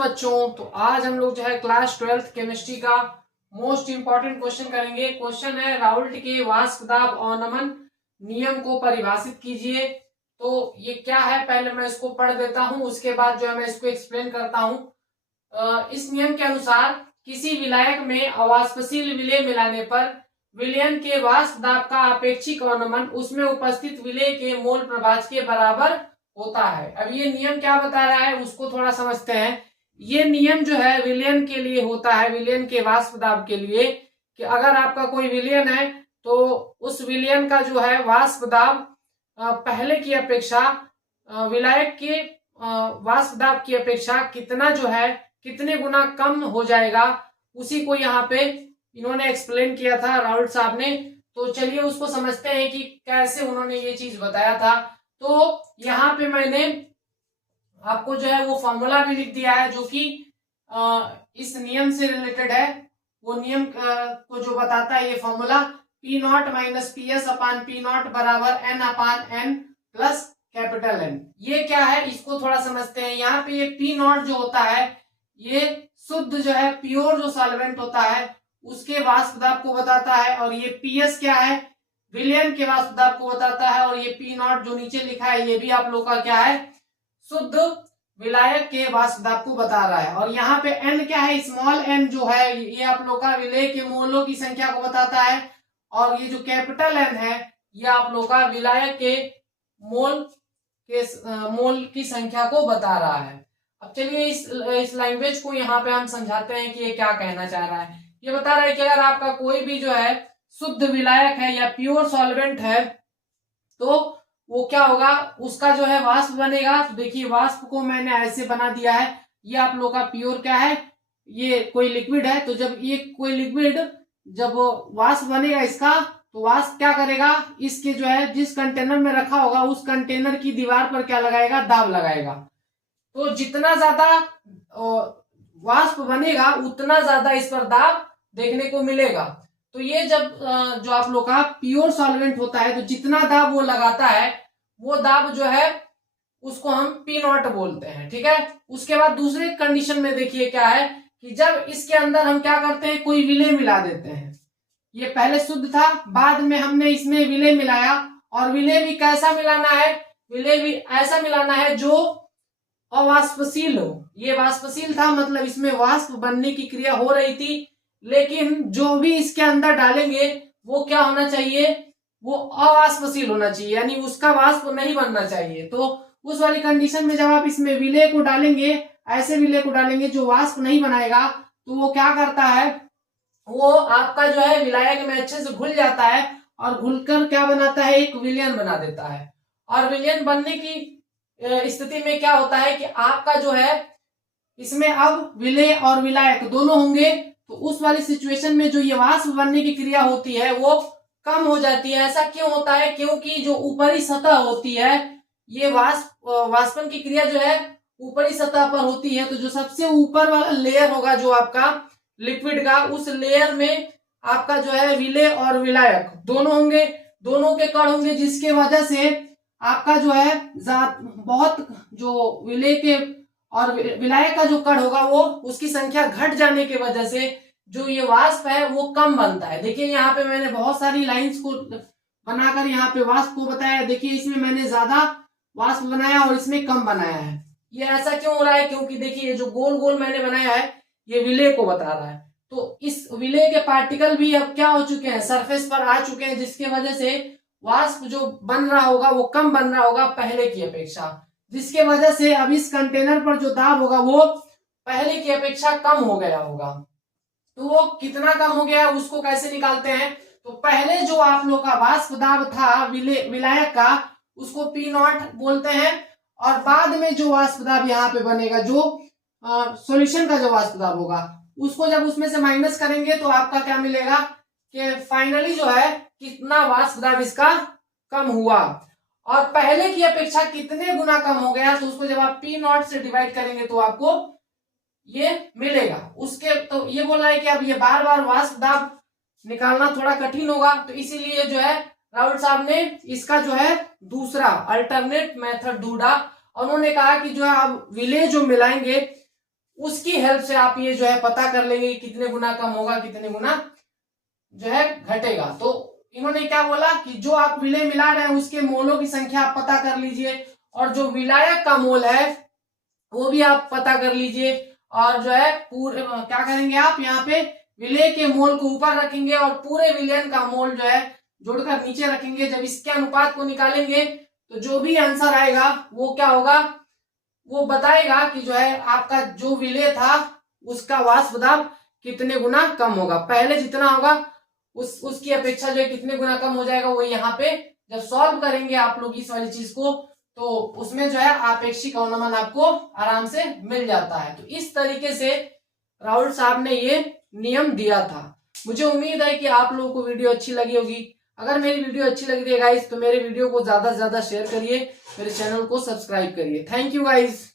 बच्चों, तो आज हम लोग जो है क्लास 12th केमिस्ट्री का मोस्ट इंपॉर्टेंट क्वेश्चन करेंगे। क्वेश्चन है राउल्ट के वाष्प दाब अवनमन नियम को परिभाषित कीजिए। तो ये क्या है, पहले मैं इसको पढ़ देता हूं, उसके बाद जो है मैं इसको एक्सप्लेन करता हूं। इस नियम के अनुसार किसी विलायक में अवाष्पशील विलेय मिलाने पर विलयन के वाष्प दाब का अपेक्षिक अवनमन उसमें उपस्थित विलेय के मोल प्रभाज के बराबर होता है। अब ये नियम क्या बता रहा है उसको थोड़ा समझते हैं। ये नियम जो है विलयन के लिए होता है, विलयन के वाष्प दाब के लिए, कि अगर आपका कोई विलयन है तो उस विलयन का जो है वाष्प दाब पहले की अपेक्षा विलायक के वाष्प दाब की अपेक्षा कितना जो है कितने गुना कम हो जाएगा, उसी को यहाँ पे इन्होंने एक्सप्लेन किया था राउल्ट साहब ने। तो चलिए उसको समझते हैं कि कैसे उन्होंने ये चीज बताया था। तो यहाँ पे मैंने आपको जो है वो फॉर्मूला भी लिख दिया है जो कि इस नियम से रिलेटेड है। वो नियम को जो बताता है ये formula P not minus P S upon P not बराबर एन अपान एन प्लस कैपिटल एन। ये क्या है इसको थोड़ा समझते हैं। यहाँ पे ये पी नॉट जो होता है ये शुद्ध जो है प्योर जो सॉल्वेंट होता है उसके वाष्प दाब को बताता है, और ये पी एस क्या है विलयन के वाष्प दाब को बताता है, और ये पी नॉट जो नीचे लिखा है ये भी आप लोग का क्या है शुद्ध विलायक के वाष्प दाब को बता रहा है। और यहाँ पे एन क्या है, स्मॉल एन जो है ये आप लोग का विलेय के मोलों की संख्या को बताता है, और ये जो कैपिटल एन है ये आप लोग का विलायक के मोल की संख्या को बता रहा है। अब चलिए इस लैंग्वेज को यहाँ पे हम समझाते हैं कि ये क्या कहना चाह रहा है। ये बता रहा है कि अगर आपका कोई भी जो है शुद्ध विलायक है या प्योर सॉल्वेंट है तो वो क्या होगा, उसका जो है वाष्प बनेगा। तो देखिए वाष्प को मैंने ऐसे बना दिया है, ये आप लोग का प्योर क्या है, ये कोई लिक्विड है। तो जब ये कोई लिक्विड जब वाष्प बनेगा इसका, तो वाष्प क्या करेगा, इसके जो है जिस कंटेनर में रखा होगा उस कंटेनर की दीवार पर क्या लगाएगा, दाब लगाएगा। तो जितना ज्यादा वाष्प बनेगा उतना ज्यादा इस पर दाब देखने को मिलेगा। तो ये जब जो आप लोग का प्योर सॉल्वेंट होता है तो जितना दाब वो लगाता है वो दाब जो है उसको हम पी नॉट बोलते हैं, ठीक है। उसके बाद दूसरे कंडीशन में देखिए क्या है कि जब इसके अंदर हम क्या करते हैं कोई विलेय मिला देते हैं। ये पहले शुद्ध था, बाद में हमने इसमें विलेय मिलाया, और विलेय भी कैसा मिलाना है, विलेय भी ऐसा मिलाना है जो अवाष्पशील हो। ये वाष्पशील था मतलब इसमें वाष्प बनने की क्रिया हो रही थी, लेकिन जो भी इसके अंदर डालेंगे वो क्या होना चाहिए, वो अवाष्पशील होना चाहिए, यानी उसका वाष्प नहीं बनना चाहिए। तो उस वाली कंडीशन में जब आप इसमें विलेय को डालेंगे, ऐसे विलेय को डालेंगे जो वाष्प नहीं बनाएगा, तो वो क्या करता है, वो आपका जो है विलायक में अच्छे से घुल जाता है, और घुलकर क्या बनाता है, एक विलयन बना देता है। और विलयन बनने की स्थिति में क्या होता है कि आपका जो है इसमें अब विलेय और विलायक दोनों होंगे, तो उस वाली सिचुएशन में जो ये वाष्प बनने की क्रिया होती है वो कम हो जाती है। ऐसा क्यों होता है, क्योंकि जो ऊपरी सतह होती है ये वाष्पन की क्रिया जो है ऊपरी सतह पर होती है। तो जो सबसे ऊपर वाला लेयर होगा जो आपका लिक्विड का, उस लेयर में आपका जो है विलेय और विलायक दोनों होंगे, दोनों के कण होंगे, जिसके वजह से आपका जो है बहुत जो विलेय के और विलायक का जो कण होगा वो उसकी संख्या घट जाने की वजह से जो ये वाष्प है वो कम बनता है। देखिए यहाँ पे मैंने बहुत सारी लाइंस को बनाकर यहाँ पे वाष्प को बताया। देखिए इसमें मैंने ज्यादा वाष्प बनाया और इसमें कम बनाया है। ये ऐसा क्यों हो रहा है, क्योंकि देखिए जो गोल गोल मैंने बनाया है ये विलेय को बता रहा है। तो इस विलेय के पार्टिकल भी अब क्या हो चुके हैं, सरफेस पर आ चुके हैं, जिसके वजह से वाष्प जो बन रहा होगा वो कम बन रहा होगा पहले की अपेक्षा, जिसके वजह से अब इस कंटेनर पर जो दाब होगा वो पहले की अपेक्षा कम हो गया होगा। तो वो कितना कम हो गया उसको कैसे निकालते हैं, तो पहले जो आप लोग का वाष्प दाब था विलायक का उसको पी नॉट बोलते हैं, और बाद में जो वाष्प दाब यहाँ पे बनेगा जो सॉल्यूशन का जो वाष्प दाब होगा उसको जब उसमें से माइनस करेंगे तो आपका क्या मिलेगा कि फाइनली जो है कितना वाष्प दाब इसका कम हुआ, और पहले की अपेक्षा कितने गुना कम हो गया। तो उसको जब आप पी नॉट से डिवाइड करेंगे तो आपको ये मिलेगा। उसके तो ये बोला है कि अब ये बार बार वाष्प दाब निकालना थोड़ा कठिन होगा, तो इसीलिए जो है राउल्ट साहब ने इसका जो है दूसरा अल्टरनेट मेथड ढूंढा। उन्होंने कहा कि जो है अब विलेय जो मिलाएंगे उसकी हेल्प से आप ये जो है पता कर लेंगे कितने गुना कम होगा, कितने गुना जो है घटेगा। तो इन्होंने क्या बोला कि जो आप विलय मिला रहे हैं उसके मोलों की संख्या आप पता कर लीजिए, और जो विलायक का मोल है वो भी आप पता कर लीजिए, और जो है पूरे क्या करेंगे आप यहाँ पे विलय के मोल को ऊपर रखेंगे और पूरे विलयन का मोल जो है जोड़कर नीचे रखेंगे। जब इसके अनुपात को निकालेंगे तो जो भी आंसर आएगा वो क्या होगा, वो बताएगा कि जो है आपका जो विलय था उसका वाष्प दाब कितने गुना कम होगा। पहले जितना होगा उसकी अपेक्षा जो है कितने गुना कम हो जाएगा, वो यहाँ पे जब सॉल्व करेंगे आप लोग इस वाली चीज को तो उसमें जो है आपेक्षिक अवनमन आपको आराम से मिल जाता है। तो इस तरीके से राहुल साहब ने ये नियम दिया था। मुझे उम्मीद है कि आप लोगों को वीडियो अच्छी लगी होगी। अगर मेरी वीडियो अच्छी लगी है गाइस तो मेरे वीडियो को ज्यादा से ज्यादा शेयर करिए, मेरे चैनल को सब्सक्राइब करिए। Thank you guys.